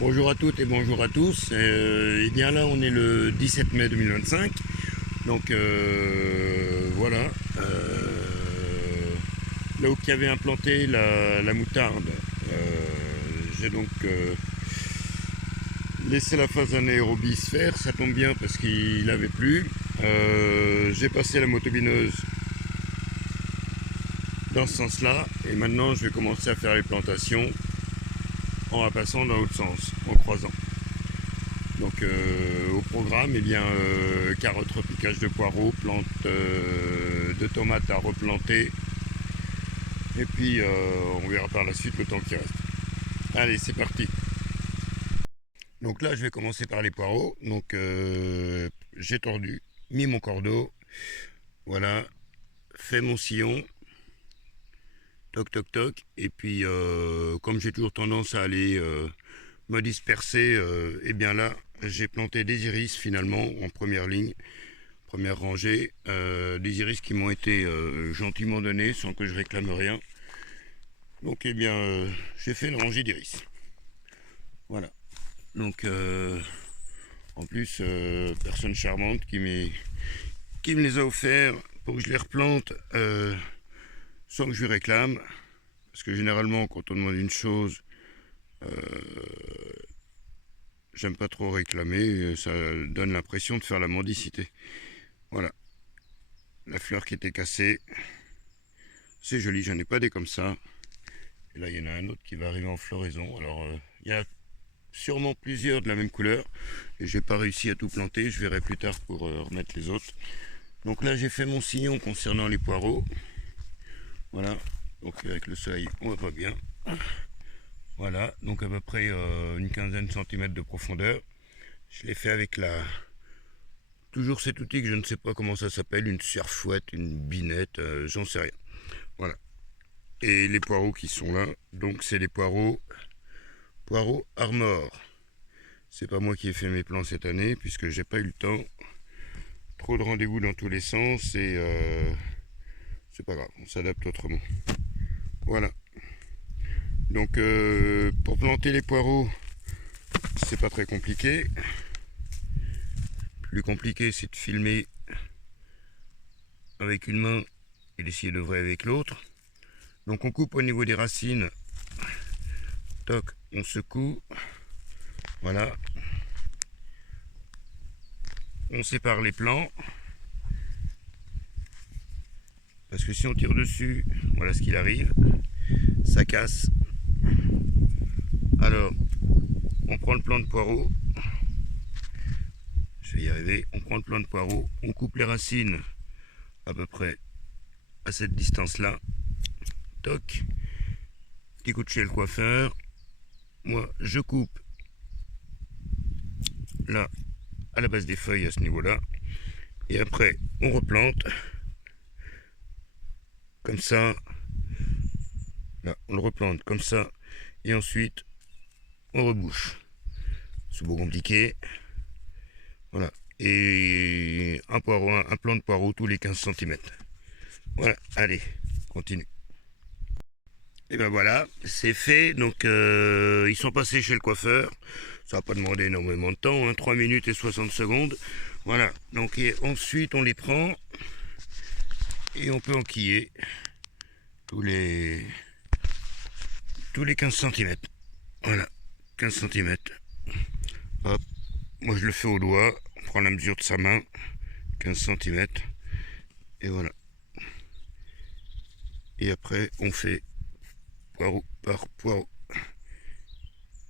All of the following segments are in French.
Bonjour à toutes et bonjour à tous. Et bien là, on est le 17 mai 2025. Donc voilà. Là où il y avait implanté la moutarde, j'ai donc laissé la phase anaérobie se faire. Ça tombe bien parce qu'il n'avait plus. J'ai passé la motobineuse dans ce sens-là. Et maintenant, je vais commencer à faire les plantations en la passant dans l'autre sens, en croisant. Donc au programme, eh bien, carottes, repiquage de poireaux, plantes de tomates à replanter. Et puis on verra par la suite le temps qui reste. Allez, c'est parti. Donc là, je vais commencer par les poireaux. Donc j'ai tordu, mis mon cordeau. Voilà, fait mon sillon. Toc toc toc. Et puis comme j'ai toujours tendance à aller me disperser, et bien là, j'ai planté des iris finalement en première ligne, première rangée, des iris qui m'ont été gentiment donnés sans que je réclame rien. Donc eh bien j'ai fait une rangée d'iris. Voilà. Donc en plus personne charmante qui me les a offerts pour que je les replante sans que je lui réclame. Parce que généralement quand on demande une chose, j'aime pas trop réclamer, ça donne l'impression de faire la mendicité. Voilà, la fleur qui était cassée, c'est joli, j'en ai pas des comme ça. Et là il y en a un autre qui va arriver en floraison. Alors il y a sûrement plusieurs de la même couleur et j'ai pas réussi à tout planter, je verrai plus tard pour remettre les autres. Donc là j'ai fait mon sillon concernant les poireaux. Voilà, donc avec le soleil on voit pas bien. Voilà, donc à peu près une quinzaine de centimètres de profondeur. Je l'ai fait avec toujours cet outil que je ne sais pas comment ça s'appelle, une serfouette, une binette, j'en sais rien. Voilà. Et les poireaux qui sont là, donc c'est les poireaux Armor. C'est pas moi qui ai fait mes plans cette année puisque j'ai pas eu le temps. Trop de rendez-vous dans tous les sens et c'est pas grave, on s'adapte autrement. Voilà. Donc pour planter les poireaux, c'est pas très compliqué. Plus compliqué, c'est de filmer avec une main et d'essayer de vrai avec l'autre. Donc on coupe au niveau des racines. Toc, on secoue. Voilà. On sépare les plants. Parce que si on tire dessus, voilà ce qu'il arrive. Ça casse. Alors, on prend le plant de poireau. Je vais y arriver. On prend le plant de poireau. On coupe les racines à peu près à cette distance-là. Toc. Petit coup de chez le coiffeur. Moi, je coupe là, à la base des feuilles à ce niveau-là. Et après, on replante. Comme ça. Là, on le replante comme ça. Et ensuite, on rebouche. C'est beaucoup compliqué. Voilà. Et un plant de poireau tous les 15 cm. Voilà, allez, continue. Et ben voilà, c'est fait. Donc ils sont passés chez le coiffeur. Ça va pas demander énormément de temps, hein, 3 minutes et 60 secondes. Voilà, donc et ensuite on les prend et on peut enquiller tous les 15 cm. Voilà, 15 cm. Hop, moi je le fais au doigt, on prend la mesure de sa main, 15 cm. Et voilà. Et après on fait poireau par poireau.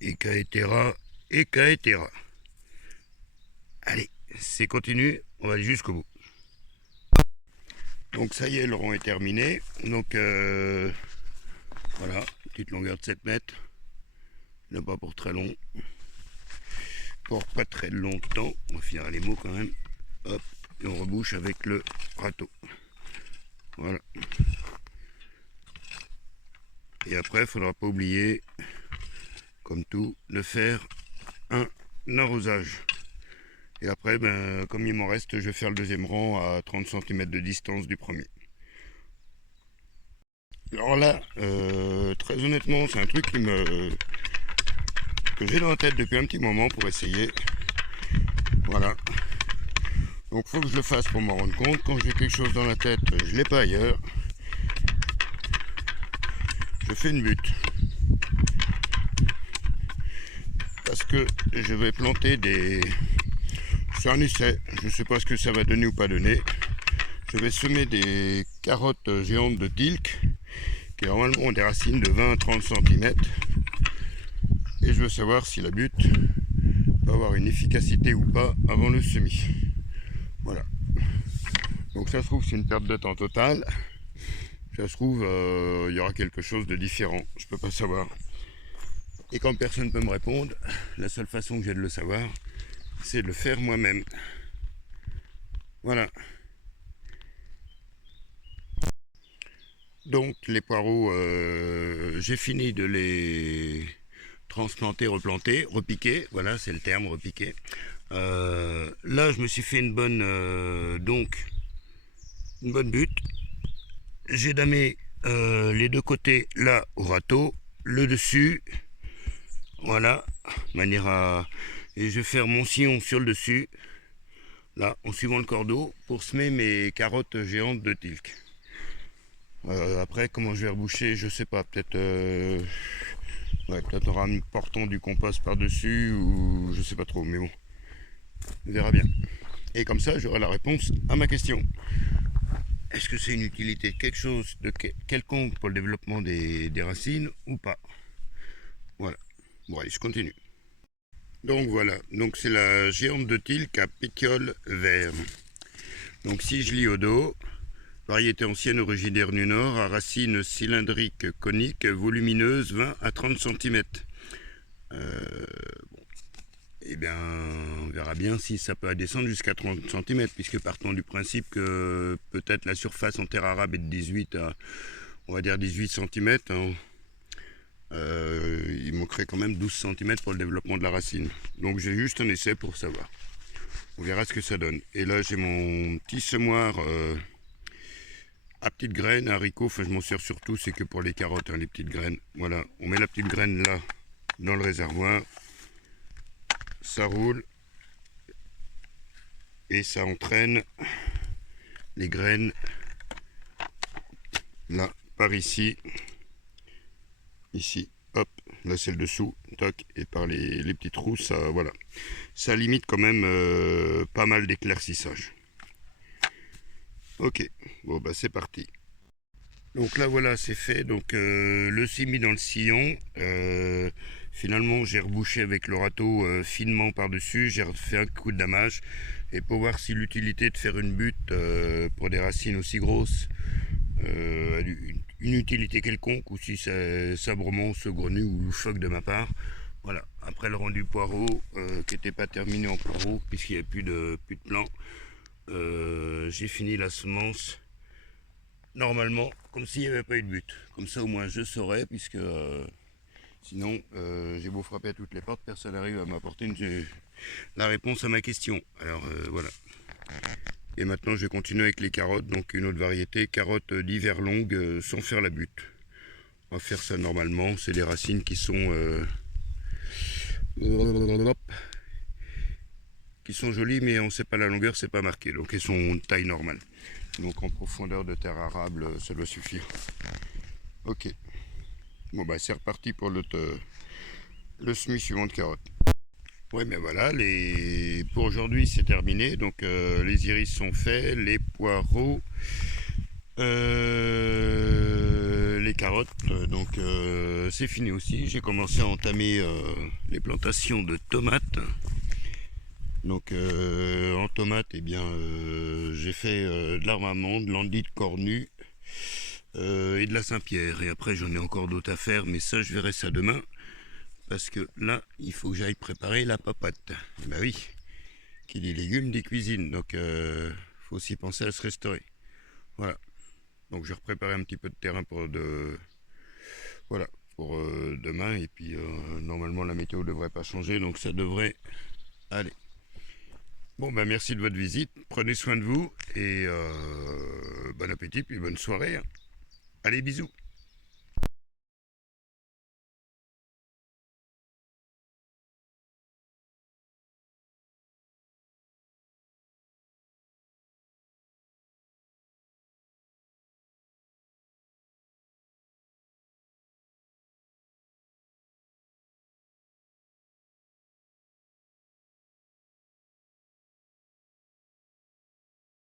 Et caetera, et caetera. Allez, c'est continu, on va aller jusqu'au bout. Donc ça y est, le rond est terminé. Donc voilà, petite longueur de 7 mètres. Il n'est pas pour très long. Pour pas très longtemps. On va finir les mots quand même. Hop, et on rebouche avec le râteau. Voilà. Et après, il ne faudra pas oublier, comme tout, de faire un arrosage. Et après, ben, comme il m'en reste, je vais faire le deuxième rang à 30 cm de distance du premier. Alors là, très honnêtement, c'est un truc que j'ai dans la tête depuis un petit moment pour essayer. Voilà. Donc faut que je le fasse pour m'en rendre compte. Quand j'ai quelque chose dans la tête, je l'ai pas ailleurs. Je fais une butte. Parce que je vais planter des... C'est un essai. Je ne sais pas ce que ça va donner ou pas donner. Je vais semer des carottes géantes de Tilk, qui normalement ont des racines de 20 à 30 cm. Et je veux savoir si la butte va avoir une efficacité ou pas avant le semis. Voilà. Donc ça se trouve c'est une perte de temps totale. Ça se trouve il y aura quelque chose de différent. Je peux pas savoir. Et quand personne ne peut me répondre, la seule façon que j'ai de le savoir, c'est de le faire moi-même. Voilà. Donc les poireaux, j'ai fini de les transplanter, replanter, repiquer. Voilà, c'est le terme, repiquer. Là, je me suis fait une bonne butte. J'ai damé les deux côtés là au râteau, le dessus. Voilà, manière à... Et je vais faire mon sillon sur le dessus, là, en suivant le cordeau, pour semer mes carottes géantes de Tilk. Après, comment je vais reboucher, je sais pas, peut-être peut-être en portant du compost par-dessus, ou je sais pas trop, mais bon, on verra bien. Et comme ça, j'aurai la réponse à ma question. Est-ce que c'est une utilité, quelque chose de quelconque pour le développement des racines, ou pas? Voilà. Bon, allez, je continue. Donc voilà, donc c'est la géante de Tilk à pétiole vert. Donc si je lis au dos, variété ancienne originaire du Nord, à racines cylindriques coniques, volumineuses 20 à 30 cm. Eh bien, on verra bien si ça peut descendre jusqu'à 30 cm, puisque partons du principe que peut-être la surface en terre arabe est de 18 à, on va dire 18 cm. Hein. Il manquerait quand même 12 cm pour le développement de la racine. Donc j'ai juste un essai pour savoir. On verra ce que ça donne. Et là j'ai mon petit semoir à petites graines, haricots. Enfin je m'en sers surtout, c'est que pour les carottes, hein, les petites graines. Voilà, on met la petite graine là, dans le réservoir. Ça roule. Et ça entraîne les graines là, par ici. Ici, hop, là c'est le dessous, toc, et par les petits trous, ça, voilà. Ça limite quand même pas mal d'éclaircissage. Ok, bon bah c'est parti. Donc là voilà, c'est fait, donc le semis dans le sillon. Finalement j'ai rebouché avec le râteau finement par-dessus, j'ai refait un coup de damage, et pour voir si l'utilité de faire une butte pour des racines aussi grosses, une utilité quelconque, ou si c'est sabrement saugrenu ou loufoque de ma part. Voilà, après le rendu poireau, qui n'était pas terminé en poireau, puisqu'il n'y avait plus de plan, j'ai fini la semence normalement, comme s'il n'y avait pas eu de but. Comme ça au moins je saurais, puisque sinon j'ai beau frapper à toutes les portes, personne n'arrive à m'apporter la réponse à ma question. Alors voilà. Et maintenant je vais continuer avec les carottes, donc une autre variété, carottes d'hiver longues sans faire la butte. On va faire ça normalement, c'est des racines qui sont jolies, mais on ne sait pas la longueur, c'est pas marqué, donc elles sont de taille normale. Donc en profondeur de terre arable, ça doit suffire. Ok. Bon bah c'est reparti pour le semis suivant de carottes. Ouais, mais voilà, pour aujourd'hui c'est terminé. Donc les iris sont faits, les poireaux, les carottes, donc c'est fini aussi. J'ai commencé à entamer les plantations de tomates. Donc en tomates, eh bien, j'ai fait de l'armement, de l'endive cornue et de la Saint-Pierre. Et après j'en ai encore d'autres à faire, mais ça je verrai ça demain. Parce que là, il faut que j'aille préparer la papote. Bah oui, qui dit légumes dit cuisine, donc faut aussi penser à se restaurer. Voilà. Donc je vais préparer un petit peu de terrain pour demain, et puis normalement la météo devrait pas changer, donc ça devrait aller. Bon ben merci de votre visite, prenez soin de vous et bon appétit puis bonne soirée. Allez, bisous.